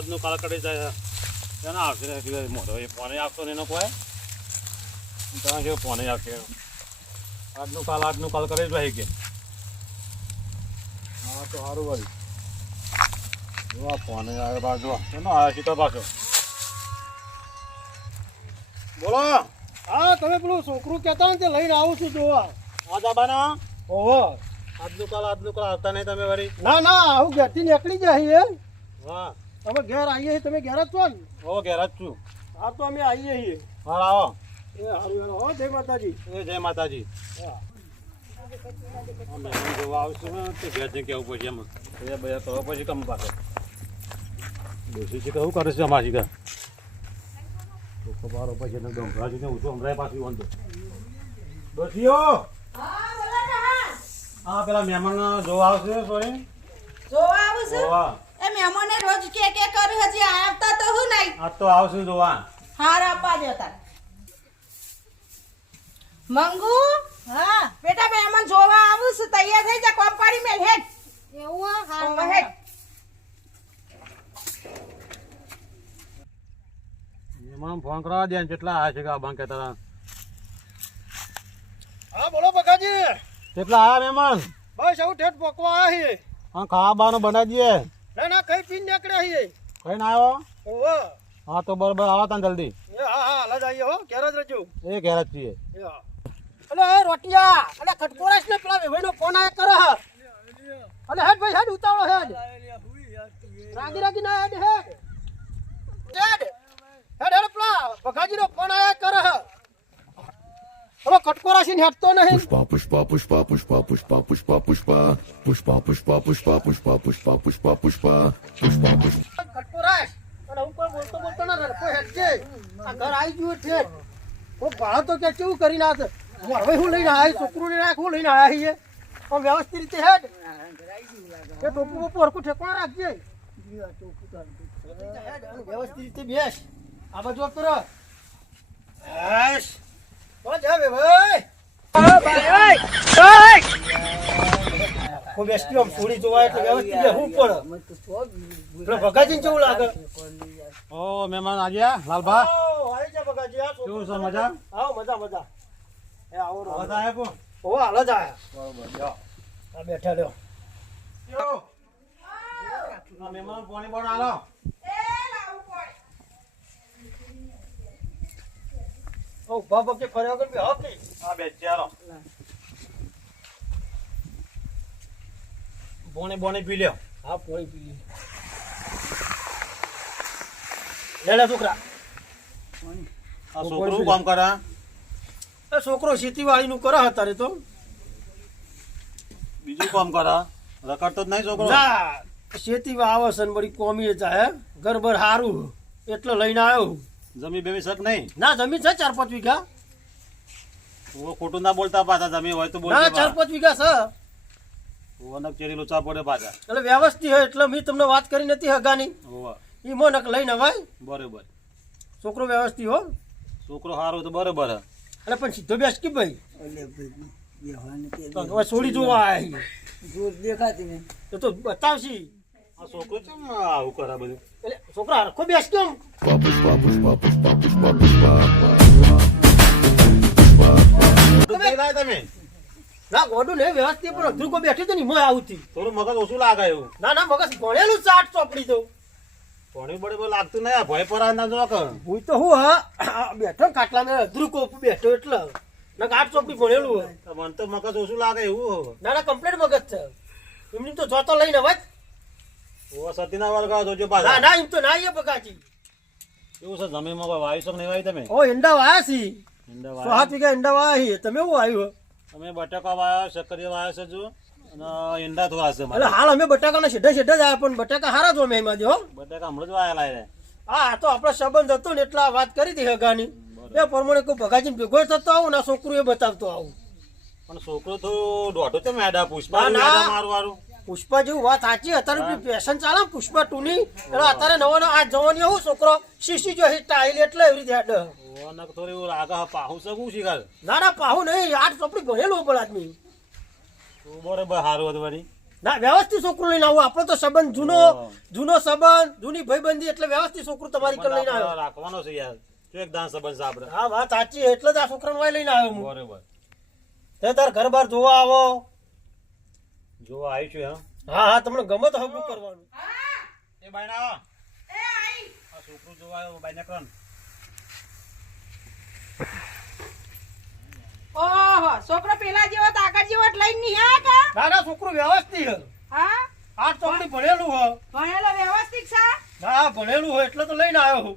આજનું કાલ કરી જાય એના આવશે મોટો એ ફોને આપતો ને એનો કોઈ ત્યાં જેવો ફોને આવશે આજનું કાલ કરી જ ભાઈ કે હા તો સારું વળી જોવા ફોને આવે બાજુ એનો આવ્યા સીધો પાછો બોલો. હા તમે પેલું છોકરું કહેતા ને તે લઈને આવું છું જોવા. આ જાબાના ઓહો આજનું કાલ આવતા નહીં તમે વળી. ના ના આવું ઘેરથી નીકળી જાય હા તમે ઘેર આવીએ છીએ. તમે ઘેર જ છો ને? ઓ ઘેર જ છું. હા તો અમે આવીએ છીએ. હા આવો. એ સારું એનો હો. જય માતાજી. એ જય માતાજી. હા મહેમાન જોવા આવશું તો ઘેર જઈને કહેવું પડશે એમ એ બધા કહો પછી કમ પાસે ડોસી છે કહું કરે છે અમારી ઘર તો બારો પછી એને ગમરાજીને ઊંચું હમણાં પાછું વાંધો ડોસીઓ. હા પેલા મહેમાન જોવા આવશે સોરી જોવા આવું છું. જોવા એ મહેમાને રોજ કે કર્યું હજી આવતા તો હું નહીં. આજ તો આવશું જોવા. હાર આપવા દો તાર. મંગુ હા બેટા મહેમાન જોવા આવું છું. તૈયાર થઈ જા. કોમ પાડી મેલ હેડ. એવું હા હેડ. મહેમાન ફોન કરવા દે કેટલા આવ્યા છે કે આ બંધ કહેતા હતા. હા બોલો બકાજી. કેટલા આવ્યા મહેમાન? બસ આવું ઠેઠ પોકવા આવ્યા છીએ. હા ખાવા બાવાનું બનાવી દઈએ. ના ના કઈ પીને નીકળ્યા છીએ. કઈ ના આવ્યો? ઓહો હા તો બરાબર આવો તા જલ્દી. એ હા હા હાલ જ આવીએ હો. ઘેર જ રહેજો. એ ઘેર જ છીએ. એ હા. અલે એ રોટિયા અલે ખટકોરાશ ને પેલા વેભાઈનો ફોન આયા કરે હ. અલે હેડ ભાઈ હેડ ઉતાવળો હેડ. રાગી ના હેડ હેડ. હેડ હેડ પેલા બગાજીનો ફોન આયા કરે હ. હવે ખટકોરાશી હેડતો નહીં. Pushpa, pushpa, pushpa, pushpa, pushpa, pushpa, pushpa, pushpa, pushpa, pushpa, pushpa, pushpa, pushpa, pushpa, pushpa, pushpa. ખટકોરાશ અને હું કોઈ બોલતો ના રડકો હેડજે. આ ઘર આવી ગયું ઠેઠ. હું ભાડો તો કે કેવું કરી નાખે. હવે હું લઈને આવ્યા છોકરું ને હું લઈને આવ્યા છીએ. પણ વ્યવસ્થિત રીતે હેડ. એ ટોપું બોપું હરખું ઠેકવા રાખજે. વ્યવસ્થિત રીતે બેસ. આ બાજુ કરો. બેસ. કોણ જાવે ભાઈ? કોઈ બેસતી આમ છોડી જોવાય એટલે વ્યવસ્થિત બેસવું પડે. પેલો ભગાજીને કેવું લાગે? ઓ મહેમાન આવ્યા લાલભા. આવો, આવી જા ભગાજી. આ કેવું છે છોકરું મજા? આવો મજા મજા. એ આવો રો. બધા આવ્યા કો? ઓ હાલ જ આયા. બરોબર લ્યો. આ બેઠા લ્યો. લ્યો. આ મહેમાન પાણી પણ આલો. એ લાવું પડે. ઓ બાબા કે ફર્યા વગર બે હકી. આ બે ચાલો. બોને પી લ્યો. હા પોણી પી લી. લેલા છોકરા. આ છોકરું કામ કરે. એ છોકરો ખેતીવાડી નું કરે અત્યારે તો. બીજું કામ કરે. રખડતો જ નહીં છોકરો. ના ખેતીમાં આવે છે ને બધી કોમી જાય ઘર બર સારું એટલે લઈને આવ્યો. જમી બેમી શક નહીં. ના જમીન છે 4-5 વીઘા. ઓ ખોટું ના બોલતા પાછા જમી હોય તો બોલ. ના 4-5 વીઘા છે. ઓનક ચેરી લોચા પડે પાછા. એટલે વ્યવસ્થિત હોય એટલે મેં તમને વાત કરી નથી હગાની. ઓવા ઈ મોનક લઈને ભાઈ બરોબર. છોકરો વ્યવસ્થિત હો. છોકરો સારો તો બરોબર હે. એટલે પણ સીધો બેસ કે ભાઈ તો હવે છોડી જોવા આવ્યા છીએ. તો બતાવશી. આ છોકરો કેમ આવું કરે બધું? એટલે છોકરા હરખો બેસ કેમ? Pushpa, pushpa, pushpa, pushpa, pushpa. બધું કઈ લાય તમે? ના ગોડું ને વ્યવસ્થિત પણ અધરું કોઈ બેઠી તો નહીં મોય આવતી. થોડું મગજ ઓછું લાગે એવું. ના ના મગજ ભણેલું ચાટ ચોપડી દઉં. પાણી બડે લાગતું નહીં. આ ભય પર ના જો કર. હું તો હું હા બેઠો ને કાટલા મેં અધરું કોપ બેઠો એટલે ના કાટ ચોપડી ભણેલું હોય. મને તો મગજ ઓછું લાગે એવું. ના ના કમ્પ્લીટ મગજ છે. એમની તો જોતો લઈને અવાજ. ઓ સતીના વર્ગા જોજો ના પાછા. ના એમ તો ના આવીએ બકાજી. એવું છે જમીનમાં કોઈ વાયુ શક નહીં વાય તમે? ઓ ઈંડા વાયા છી. ઈંડા 7 વાયા. વીઘા ઈંડા વાયા છીએ. તમે શું આવ્યું? અમે બટાકા વાયા, શક્કરિયા વાયા છે જો અને ઈંડા થોડા છે એટલે મારે. હાલ અમે બટાકાના છેડે છેડે જ આવ્યા પણ બટાકા હારા જો અમે એમાં જો. બટાકા હમણાં જ વાયા લાય. હા તો આપણો સંબંધ હતો ને એટલે આ વાત કરી હતી હગાની. એ પ્રમાણે કોઈ ભગાજી ભેગો થતો આવું ના છોકરું એ બતાવતો આવું. પણ છોકરો તો દોઢો તો મેડા પુષ્પા ના, ના. મેડા મારું વાળું. પુષ્પા જેવું વાત સાચી. અત્યારે ફેશન ચાલે પુષ્પા 2 ની. એટલે અત્યારે નવો આ જવાની એવું છોકરો શીશી જો સ્ટાઇલ એટલે એવી રીતે હેડ. ઓનક થોડી એવું લાગે પાહુ સગું શીખાર. ના ના પાહુ નહીં. 8 ચોપડી ભણેલું પણ આદમી. બરોબર સારું હતું વળી. ના વ્યવસ્થિત છોકરું લઈને આવું. આપણો તો સંબંધ જૂનો સંબંધ, જૂની ભાઈબંધી, એટલે વ્યવસ્થિત છોકરું તમારી કર લઈને આવ્યો. રાખવાનો છે યાર, જો એક દાન સંબંધ છે આપણે. હા વાત સાચી, એટલે જ આ છોકરાને વાય લઈને આવ્યો હું. બરોબર. તે તાર ઘર બાર જોવા આવો. જોવા આવી છું. હા હા, તમને ગમે તો હગું કરવાનું. એ બાયના આવો. એ આઈ આ છોકરું જોવા આવ્યો બાયના કન. ઓહો છોકરો પેલા જેવો તો આગળ જેવો જ લઈને નહીં આવ્યા કા? ના ના, છોકરું વ્યવસ્થિત છે. હા આ ચોકડી ભણેલું હોય. ભણેલો વ્યવસ્થિત છે. ના ભણેલું હોય એટલે તો લઈને આવ્યો હું.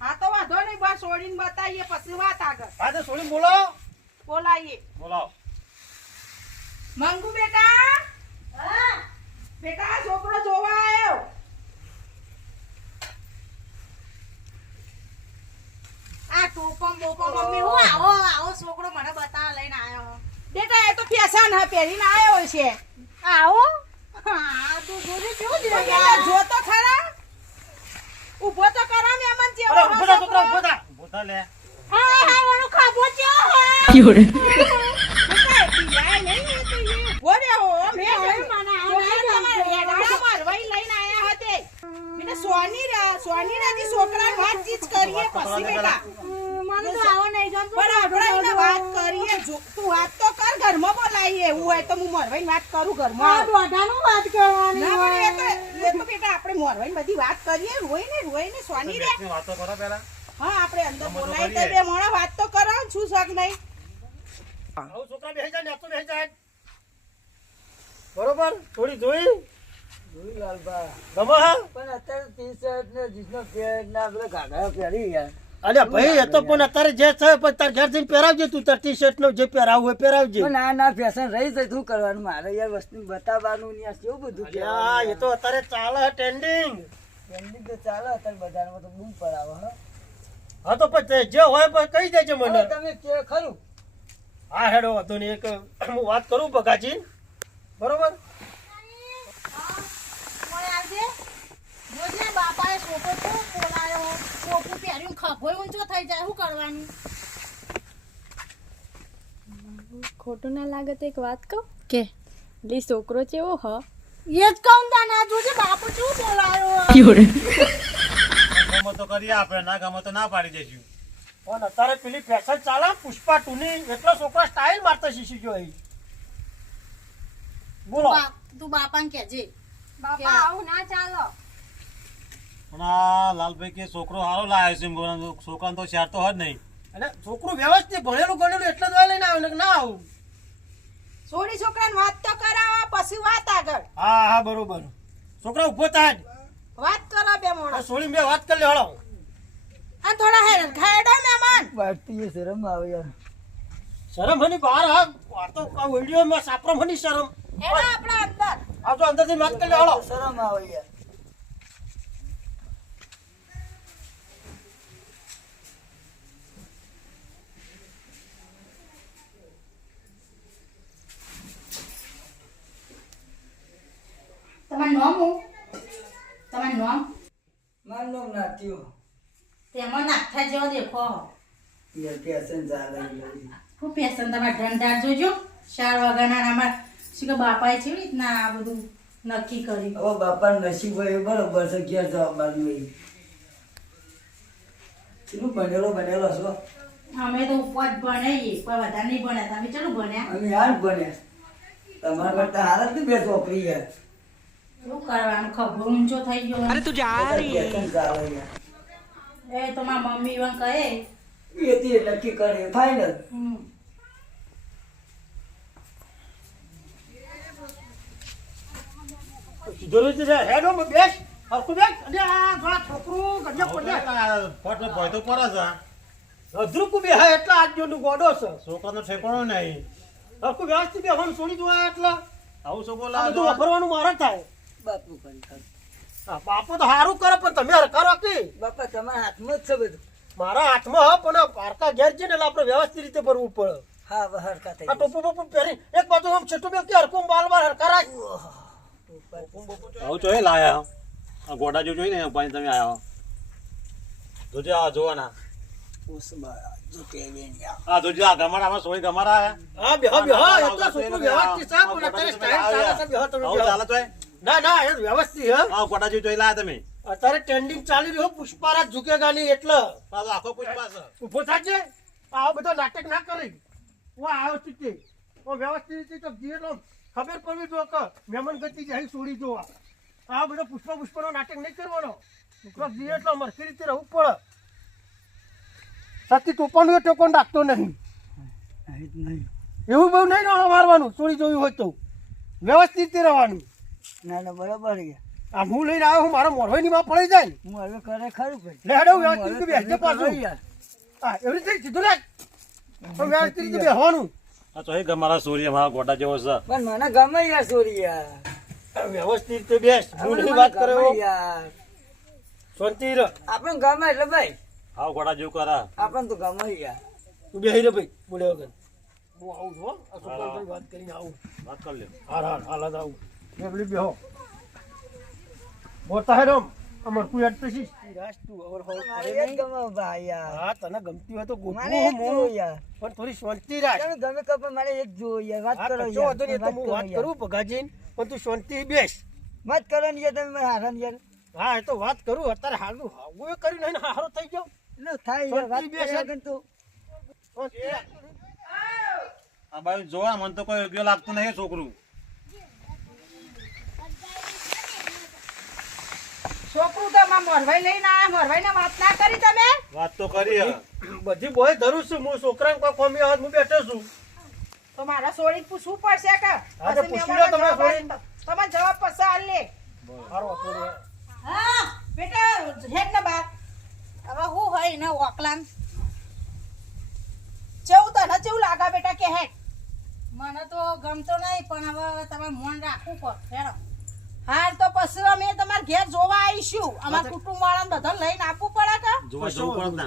હા તો વાંધો નહીં, બસ છોડીને બતાવીએ પછી વાત આગળ હા તો છોડીને બોલાવો. બોલાવીએ. બોલાવો. મંગુ બેટા, હા બેટા છોકરો જોવા આવ્યો. આ ટોપમ બોપમ મમ્મી હું આવો છોકરો મને બતાવવા લઈને આવ્યો. બેટા એ તો ફેશન હા પહેરીને આવ્યો છે. આવો હા તું જોજે કેવું દેખાય. જો તો ખરા, ઊભો તો કરા મે મન જેવો. અરે ઉભો થા છોકરા, ઉભો થા. ઉભો થા લે. હા હા વણો ખાબો છે. યોરે બેટા પીલાય નહીં ને તો એ બોલે હો મે મને આ મારવાઈ લઈને આયા હતે. મને સોની રાજી છોકરાને વાતચીત કરીએ પછી બેટા. મને તો આવો નહીં ગમતો. પણ આપણે એને વાત કરીએ. જો તું વાત તો કર, ઘરમાં બોલાવીએ. એવું હોય તો હું મોરવાઈને વાત કરું ઘરમાં. આ દોઢાનું વાત કરવાની. ના પણ એ તો બેટા આપણે મોરવાઈને બધી વાત કરીએ. રોઈને સોની રે. બેસની વાતો કરો પહેલા. હા આપણે અંદર બોલાવી તો બે મોણા વાત તો કરો. શું શક નહીં. આવું છોકરા બેસી જાય ને આ તો બેસી જાય. બરોબર, થોડી જોઈ લાલબા ગમે હા. પણ અત્યારે ટી-શર્ટ ને જીન્સનો પેન્ટ ને આ બધા ઘાઘરા પહેરી ગયા. અલ્યા ભાઈ, એ તો પણ અત્યારે જે છે પણ તાર ઘર જઈને પહેરાવજે. તું તાર ટી શર્ટ નો જે પહેરાવું હોય પહેરાવજે. પણ આ ફેશન રહી જાય, શું કરવાનું? મારે યાર વસ્તુ બતાવવાનું ને યાર કેવું બધું અલ્યા, એ તો અત્યારે ચાલે ટ્રેન્ડિંગ. ટ્રેન્ડિંગ તો ચાલે અત્યારે બજારમાં તો બૂમ પડાવો. હા તો પછી જે હોય પણ કહી દેજે મને. તમે કે ખરું હા હેડો વાંધો નહીં. એક હું વાત કરું બગાજી, બરોબર. મોય આવજે. જોજે બાપાએ છોકરો તો બોલાયો. છોકરું પહેર્યું ખભોય ઊંચો થઈ જાય. શું કરવાનું? ખોટું ના લાગે તો એક વાત કહું કે લી છોકરો ચેવો હ એ જ કહું તાના. જોજે બાપુ શું બોલાયો. ગમો તો કરીએ આપણે, ના ગમો તો ના પાડી દઈશું. પણ અત્યારે પેલી ફેશન ચાલે પુષ્પા 2 ની, એટલો છોકરા સ્ટાઇલ મારતા શીખી ગયો અહીં. બોલો. તું બાપાને કહેજે. બાપા આવું ના ચાલો. પણ આ લાલભાઈ કે છોકરો સારો લાવ્યો છે. છોકરાને તો શેર તો જ નહીં. અને છોકરું વ્યવસ્થિત ભણેલું ગણેલું એટલે જ વાય લઈને આવ્યો ને ના આવું. છોડી છોકરાને વાત તો કરાવો પછી વાત આગળ. હા હા બરોબર. છોકરા ઉભો થાય જ. વાત કરો બે મોણા. સોળી મેં વાત કરી લે હળો. અને થોડા હેડો મહેમાન. બાટતી શરમ આવે યાર. શરમ હની બહાર હા. આ તો આ વિડીયોમાં સાપરમ હની શરમ. હેડો આપણા અંદર. આ તો અંદરથી વાત કરી લે હળો. શરમ આવે યાર. તમારું નામ હું? તમારું નામ? મારું નામ નાત્યો. તેમાં નાખતા જેવો દેખો. યાર ફેશન ચાલે યાર. ખૂબ પેશન. તમારે ધંધા જોજો. 4 વાગ્યાના અમાર શું કે બાપાએ કેવી રીતના આ બધું નક્કી કર્યું. હવે બાપાનું નસીબ હોય એ બરોબર છે. ઘેર જવાબદારી હોય. કેટલું બનેલો છો? અમે તો ઉપવાસ ભણાઈએ, કોઈ વધારે નહીં ભણ્યા. તમે ચાલો ભણ્યા. અમે યાર બન્યા. તમારા કરતા હાલત ને બે છોકરી યાર. શું કરવાનું? ખભો ઊંચો થઈ ગયો. ફેશન ચાલે યાર. એ તો મારા મમ્મી એવા કહે. એ તે નક્કી કરે ફાઇનલ. જરૂર છે હેડો બેસ. હરકું બેસ. અને આ જોડા છોકરું ગઢિયા પડ્યા. ફોટો ભય તો પડે છે. અધરૂકું બે હા એટલે આજ જોનું ગોડો છે. છોકરાનો ઠેકાણો નહીં. હરકું વ્યવસ્થિત બેહવાનું છોડી જોવા એટલે આવું છોકરો આ લાવે બધું વાપરવાનું મારે જ થાય. બાપુ કરી ખાલી. હા, બાપુ તો સારું કરે પણ તમે હરકારો કે બાપા તમારા હાથમાં જ છે બધું. મારા હાથમાં હા પણ આ પારકા ઘેર છે ને એટલે આપણે વ્યવસ્થિત રીતે ભરવું પડે. હા હરકા થઈ આ ટોપું બોપું પહેરી એક બાજુ આમ છેટું બે હરકું બાલ બાર હરકા રાખ. આવું ચોય લાયા. આ ગોડા જો જોઈ ને પાણી તમે આયા. જોજે આ જોવાના. આ જોજો આ ગમાડામાં સોય ગમાડા આયા. હા બેહો બેહો એ તો છોકરું વ્યવસ્થિત છે પણ અત્યારે સ્ટાઇલ ચાલે છે બેહો તમે આવું બેહો. ચાલે તોય? ના ના એ વ્યવસ્થિત હે આવો કોટાજી જોઈ લાયા તમે. અત્યારે ટ્રેન્ડિંગ ચાલી રહ્યો પુષ્પારાજ ઝુકેગા નહીં એટલે પાછો આખો પુષ્પા છે. ઉભો થાજે આવો બધો નાટક ના કરી હું આવ્યો છું તે વ્યવસ્થિત રીતે તો જીએ તો ખબર પડવી જો કે મહેમાન ગતિ જાય છોડી જોવા આ બધો પુષ્પનો નાટક નહીં કરવાનો છોકરો જીએ એટલે મરખી રીતે રહેવું પડે સાચી ટોપાનું એ ટોપણ રાખતો નહીં એવું બહુ નહીં મારવાનું ચોરી જોયું હોય તો વ્યવસ્થિત રીતે રહેવાનું ના ના બરાબર છે. આ હું લઈને આવ્યો હું મારા મોરવાઈની માં પડી જાય ને હું હવે કરે ખરું ભાઈ. લે હેડો વ્યવસ્થિત રીતે બેસજે પાછું યાર. હા એવી રીતે સીધું રાખ પણ વ્યવસ્થિત રીતે બેસવાનું આ તો એ ગમાડા સોરી મારા ગોટા જેવો છે. પણ મને ગમે યાર સોરી યાર. વ્યવસ્થિત રીતે બેસ હું નહીં વાત કરે ગમે યાર. શાંતિ રહ આપણને ગમે એટલે ભાઈ આવો ગોટા જેવું કરા. આપણને તો ગમે યાર. તું બેહી રે ભાઈ બોલે વગર હું આવું છું હો. આ છોકરા જોડે વાત કરીને આવું વાત કરી લ્યો. હાલ આવું બેબલી બેહો બોલતા હે રમ અમર કોઈ અટકે છે રાજ તું અવર હો મારે એ જ ગમે ભાઈ યાર. હા તને ગમતી હોય તો મારે એ જ ગોઠવું જોવું યાર. પણ થોડી શાંતિ રાખ તમે ગમે કહો પણ મારે એ જ જોવું યાર. વાત હા કરો કશો યાર. વાંધો નહીં, એ તો હું વાત કરો યાર. કરું ભગાજીને પણ તું શાંતિ બેસ વાત કરો ને યાર તમે મારા હારા ને યાર. હા એ તો વાત કરું અત્યારે હાલું હાવું એ કર્યું નહીં ને હારો થઈ ગયો એટલે થાય યાર. વાત શાંતિ બેસ. કર્યા વગર તો શાંતિ રાખ. આ બાજુ જોવા મને તો કોઈ યોગ્ય લાગતું નહીં છોકરું. છોકરું તો માં મોરવાઈ લઈને આયા મોરવાઈને વાત ના કરી તમે વાત તો કરી હે. બધી બોય ધરું છું હું છોકરાને કોઈ કોમી હાથ હું બેઠો છું તો મારા સોળી પૂછવું પડશે કે હા, તો પછી પૂછી લો મેં તમારા જવાબ આપ્યો. તમે જવાબ પછી આલ લે હારો થોડું હા બેટા હેડ ને બાર હવે હું હોય ને ઓકલાન જેવું તને જેવું લાગે બેટા કે હેડ મને તો ગમતો નહીં પણ હવે તમે મન રાખવું પડે હેડો હાર તો પછી અમે તમારા ઘેર જોવા આવીશું અમારા કુટુંબ વાળાને બધા લઈને આપવું પડે કે જોવા જવું પડે ને.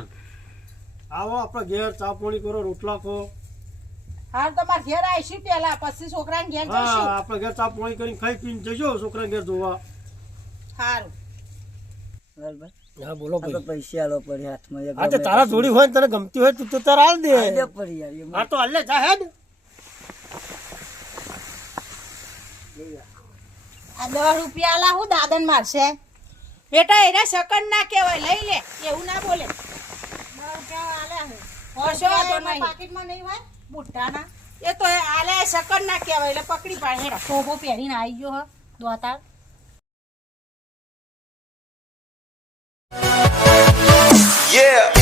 આવો આપણે ઘેર ચા પાણી કરો રોટલા ખો હાર તમારા ઘેર આવીશું પેલા પછી છોકરાને ઘેર હા જઈશું આપણે ઘેર ચા પાણી કરીને ખાઈ પીને જજો છોકરા ઘેર જોવા સારું બરાબર. હા બોલો આ તો પૈસા આલો પડે હાથમાં યાર. હા તો તારા જોડી હોય ને તને ગમતી હોય તો તારા હાલ દે આલે પડે યાર. એમાં હા તો હાલ લે જા હેડ આ 10 રૂપિયા આલા હું દાદન મારશે બેટા એના શકન ના કહેવાય લઈ લે એવું ના બોલે 10 રૂપિયા આલ્યા હે હોશો તો નહીં પાકીટમાં નહીં હોય બુટ્ટાના એ તો આલે શકન ના કહેવાય એટલે પકડી પાડે હેડો ટોપો પહેરીને આવી ગયો હ દોતાર Yeah.